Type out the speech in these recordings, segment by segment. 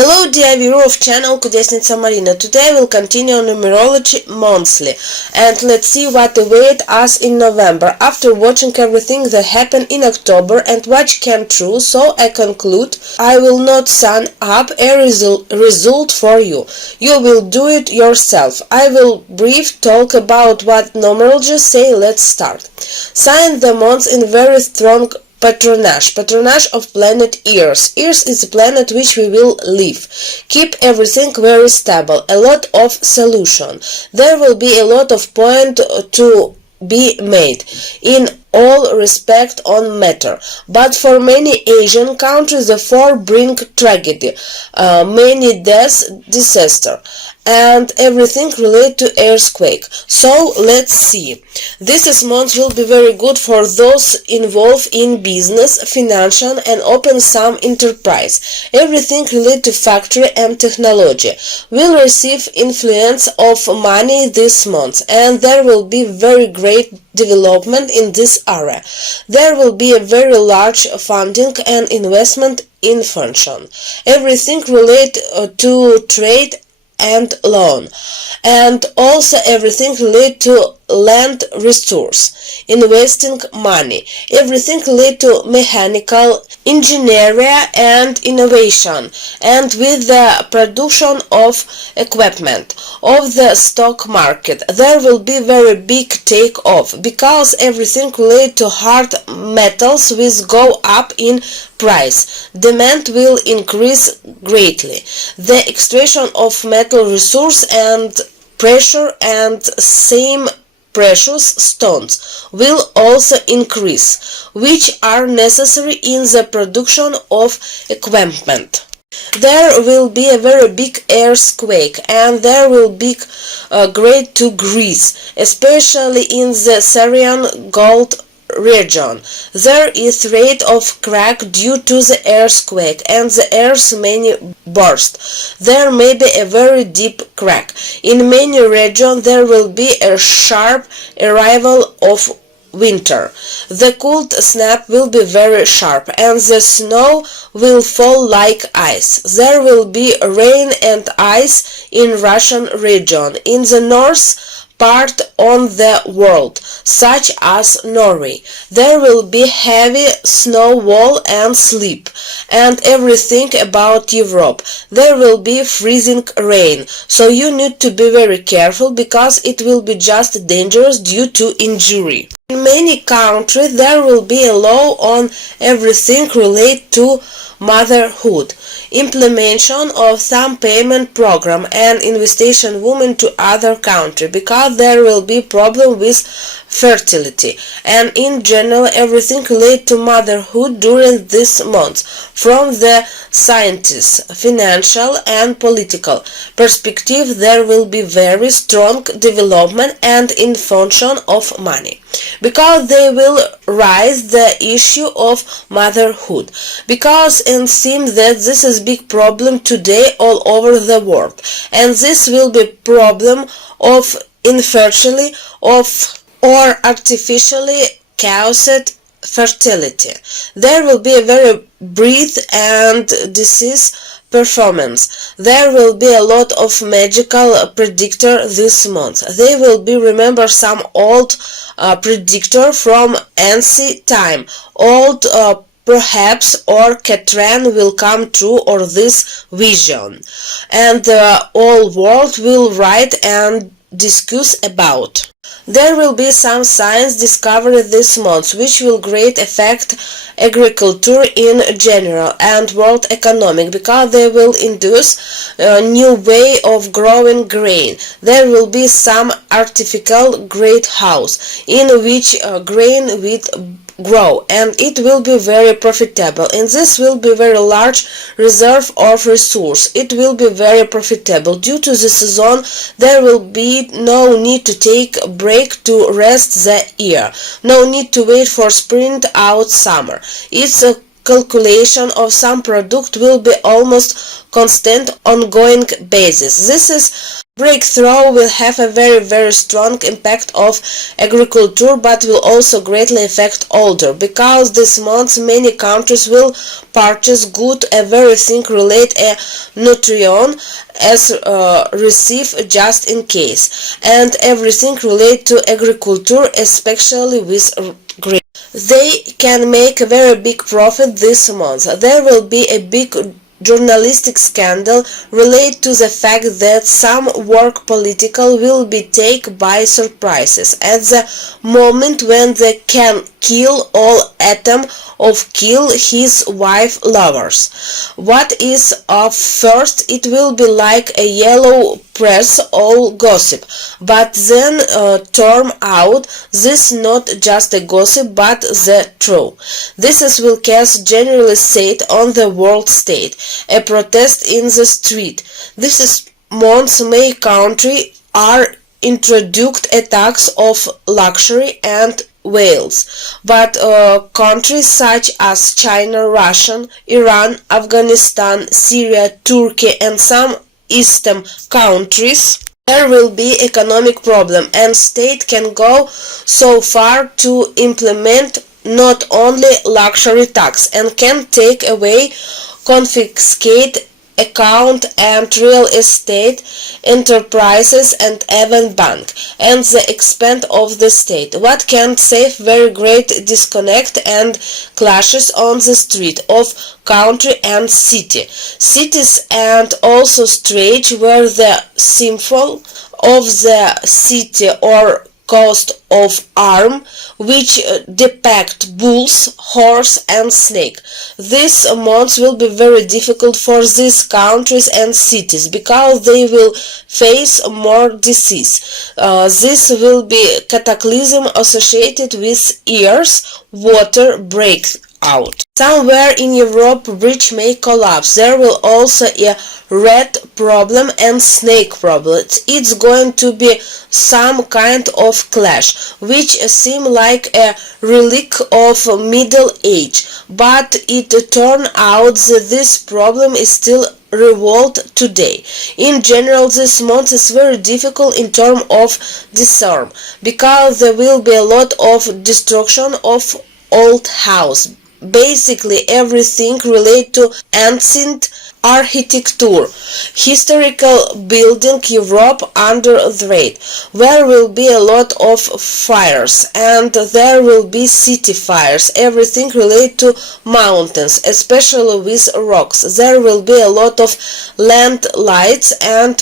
Hello dear viewer of channel Kudesnica Marina. Today we'll continue numerology monthly and let's see what awaits us in November. After watching everything that happened in October and what came true, so I conclude I will not sum up a result for you. You will do it yourself. I will brief talk about what numerologists say. Let's start. Sign the months in very strong patronage of planet Earth. Earth is a planet which we will live. Keep everything very stable. A lot of solution. There will be a lot of point to be made in all respect on matter. But for many Asian countries the four bring tragedy, many deaths, disaster, and everything related to earthquake. So let's see. This month will be very good for those involved in business, financial, and open some enterprise. Everything related to factory and technology will receive influence of money this month, and there will be very great development in this area. There will be a very large funding and investment in function. Everything related to trade and loan, and also everything related to land resource, investing money, everything related to mechanical engineering and innovation, and with the production of equipment of the stock market. There will be very big take off because everything related to hard metals will go up in price. Demand will increase greatly. The extraction of metal resource and pressure and same precious stones will also increase, which are necessary in the production of equipment. There will be a very big earthquake, and there will be great to Greece, especially in the Syrian gold region. There is rate of crack due to the earthquake, and the earth may burst. There may be a very deep crack. In many regions there will be a sharp arrival of winter. The cold snap will be very sharp, and the snow will fall like ice. There will be rain and ice in Russian region, in the north part on the world, such as Norway. There will be heavy snow wall and sleep, and everything about Europe. There will be freezing rain, so you need to be very careful because it will be just dangerous due to injury. In many countries there will be a law on everything related to motherhood, implementation of some payment program, and invitation women to other country because there will be problem with fertility, and in general everything related to motherhood during this month. From the scientists, financial and political perspective there will be very strong development and in function of money, because they will raise the issue of motherhood, because it seems that this is big problem today all over the world, and this will be problem of infertility or artificially caused fertility. There will be a very breath and disease performance. There will be a lot of magical predictor this month. They will be remember some old predictor from ancient time, old perhaps, or Catherine will come true, or this vision, and the whole world will write and discuss about. There will be some science discovered this month which will great affect agriculture in general and world economic, because they will induce a new way of growing grain. There will be some artificial greenhouse in which grain will grow, and it will be very profitable, and this will be very large reserve of resource. It will be very profitable. Due to the season there will be no need to take a break to rest the year, no need to wait for spring out summer. It's a calculation of some product will be almost constant ongoing basis. This is Breakthrough will have a very strong impact of agriculture, but will also greatly affect older, because this month many countries will purchase good everything relate a nutrient as receive just in case, and everything relate to agriculture, especially with grain. They can make a very big profit this month. There will be a big journalistic scandal related to the fact that some work political will be taken by surprises at the moment when they can kill all atom of kill his wife lovers. What is of first it will be like a yellow press all gossip, but then turn out this not just a gossip but the truth. This is will cast generally said on the world state, a protest in the street. This is months May country are introduced a tax of luxury and whales, but countries such as China, Russia, Iran, Afghanistan, Syria, Turkey and some Eastern countries, there will be economic problem, and state can go so far to implement not only luxury tax and can take away, confiscate account and real estate enterprises and even bank and the expense of the state. What can save very great disconnect and clashes on the street of country and city. Cities and also streets where the symbol of the city or coat of arms which depict bulls, horse and snake. These months will be very difficult for these countries and cities because they will face more disease. This will be cataclysm associated with years water breakout. Somewhere in Europe bridge may collapse. There will also a rat problem and snake problem. It's going to be some kind of clash, which seem like a relic of middle age, but it turned out that this problem is still revolt today. In general, this month is very difficult in terms of disarm, because there will be a lot of destruction of old house. Basically everything related to ancient architecture, historical building Europe under threat. There will be a lot of fires and there will be city fires, everything related to mountains, especially with rocks. There will be a lot of landslides and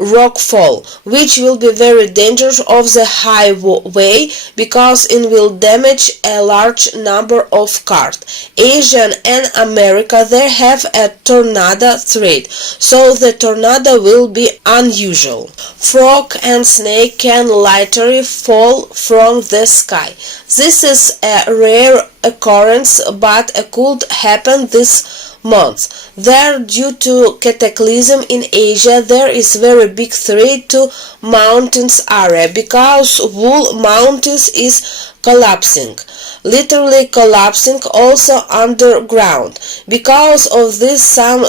rockfall, which will be very dangerous of the highway because it will damage a large number of cars. Asia and America, they have a tornado threat, so the tornado will be unusual. Frog and snake can literally fall from the sky. This is a rare occurrence, but it could happen this month. There, due to cataclysm in Asia, there is very big threat to mountains area because whole mountains is collapsing, literally collapsing, also underground. Because of this, some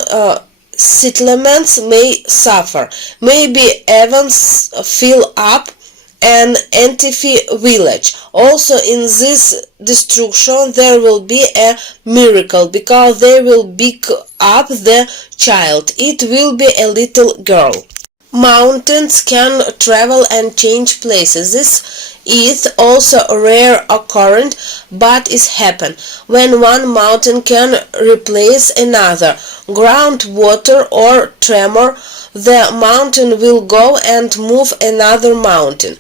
settlements may suffer, maybe even fill up an Antifi village. Also in this destruction there will be a miracle because they will pick up the child. It will be a little girl. Mountains can travel and change places. This is also a rare occurrence, but it happens when one mountain can replace another. Groundwater or tremor, the mountain will go and move another mountain.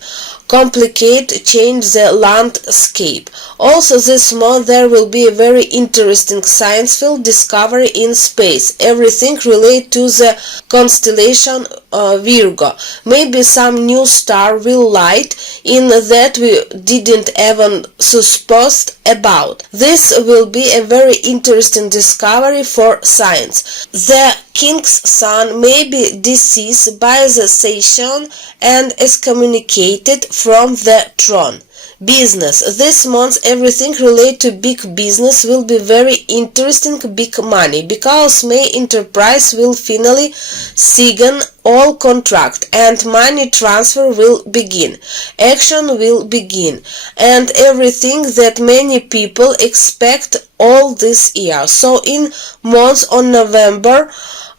Complicate, change the landscape. Also this month there will be a very interesting science field discovery in space. Everything related to the constellation Virgo. Maybe some new star will light in that we didn't even suspect about. This will be a very interesting discovery for science. The king's son may be deceased by the Satan and excommunicated from the throne. Business. This month everything related to big business will be very interesting, big money, because May enterprise will finally sign all contract and money transfer will begin. Action will begin and everything that many people expect all this year. So in months on November,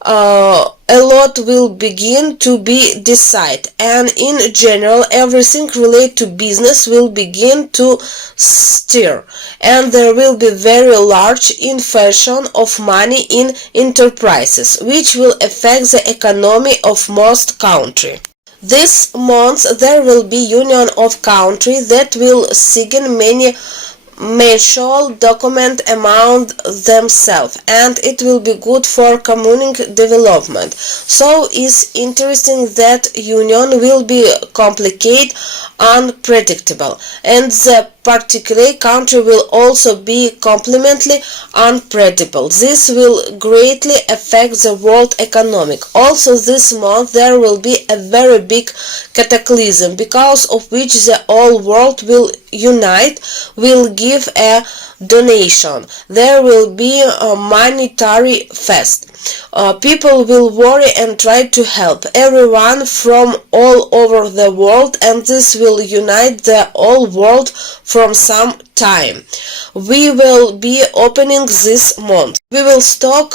a lot will begin to be decided, and in general everything related to business will begin to stir, and there will be very large infusion of money in enterprises, which will affect the economy of most countries. This month there will be union of countries that will sign many mutual document among themselves, and it will be good for community development. So it's interesting that union will be complicated, unpredictable, and the particular country will also be completely unpredictable. This will greatly affect the world economic. Also this month there will be a very big cataclysm, because of which the whole world will unite, will give a donation. There will be a monetary fest. People will worry and try to help everyone from all over the world, and this will unite the whole world from some time. We will be opening this month. We will stock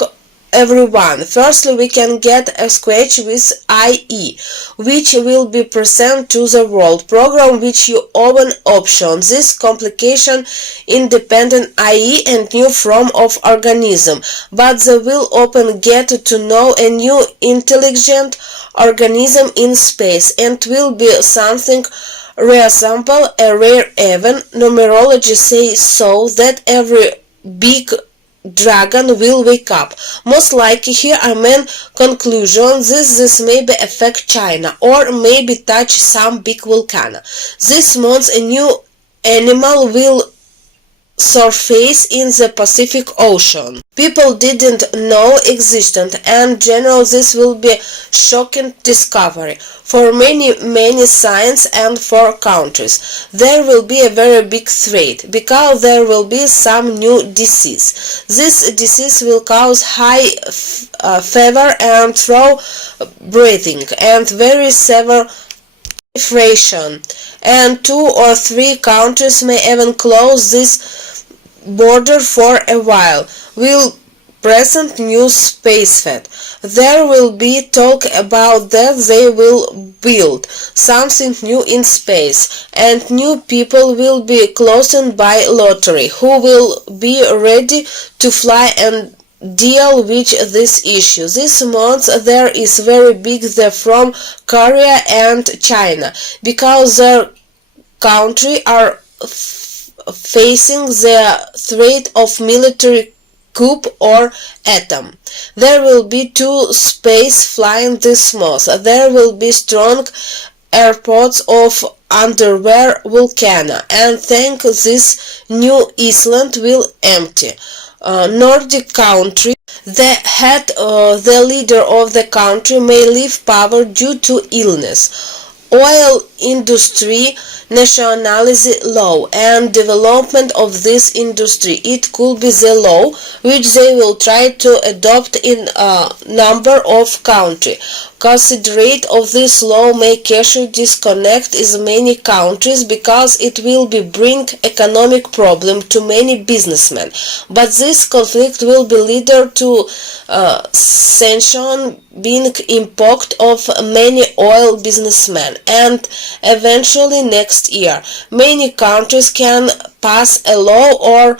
everyone. Firstly, we can get a sketch with IE, which will be present to the world program, which you open option. This complication independent IE and new form of organism, but they will open get to know a new intelligent organism in space, and will be something reassemble a rare event. Numerology says so that every big dragon will wake up. Most likely here I mean conclusion this maybe affect China or maybe touch some big volcano. This month a new animal will surface in the Pacific Ocean. People didn't know existed, and general this will be shocking discovery for many science and for countries. There will be a very big threat, because there will be some new disease. This disease will cause high fever and throat breathing and very severe inflation, and 2 or 3 countries may even close this border for a while. Will present new space fed. There will be talk about that they will build something new in space, and new people will be chosen by lottery who will be ready to fly and deal with this issue. This month there is very big the from Korea and China, because their country are facing the threat of military coup or atom. There will be 2 space flying this month. There will be strong airports of underwear volcano, and thank this new island will empty. Nordic country, the leader of the country may leave power due to illness. Oil industry nationalism law and development of this industry. It could be the law which they will try to adopt in a number of countries. Considerate of this law may casually disconnect as many countries, because it will be bring economic problem to many businessmen. But this conflict will be leader to sanction being impact of many oil businessmen, and eventually next year many countries can pass a law or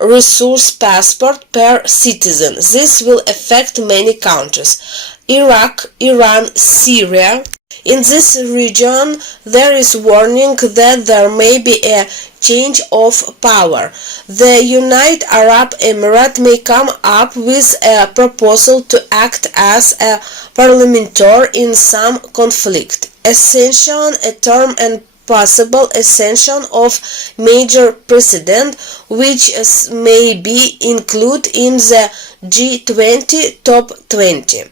resource passport per citizen. This will affect many countries. Iraq, Iran, Syria. In this region there is warning that there may be a change of power. The United Arab Emirates may come up with a proposal to act as a parliamentary in some conflict. Ascension, a term and possible ascension of major president, which may be included in the G20 top 20.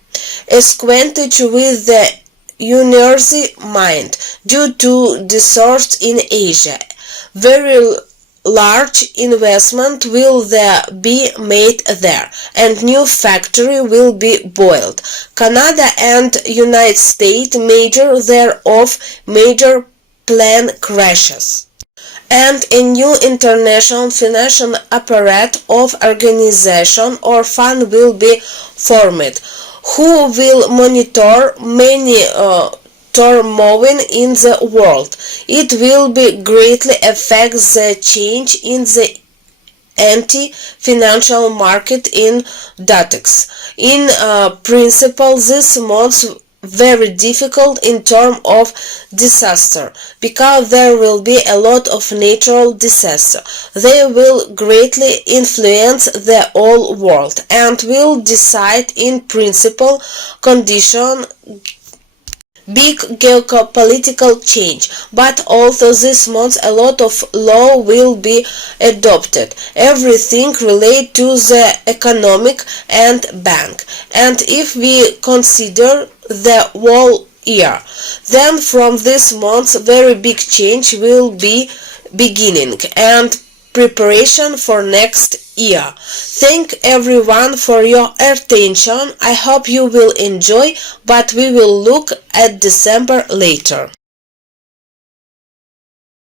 Acquainted with the university mind due to disorders in Asia. Very large investment will there be made there, and new factory will be built. Canada and United States major thereof major plane crashes, and a new international financial apparatus of organization or fund will be formed, who will monitor many turmoil in the world. It will be greatly affect the change in the anti-financial market in Datex. In principle, this month very difficult in terms of disaster, because there will be a lot of natural disaster. They will greatly influence the whole world and will decide in principle condition big geopolitical change. But also this month a lot of law will be adopted, everything related to the economic and bank. And if we consider the whole year, then from this month very big change will be beginning and preparation for next year. Thank everyone for your attention. I hope you will enjoy, but we will look at December later.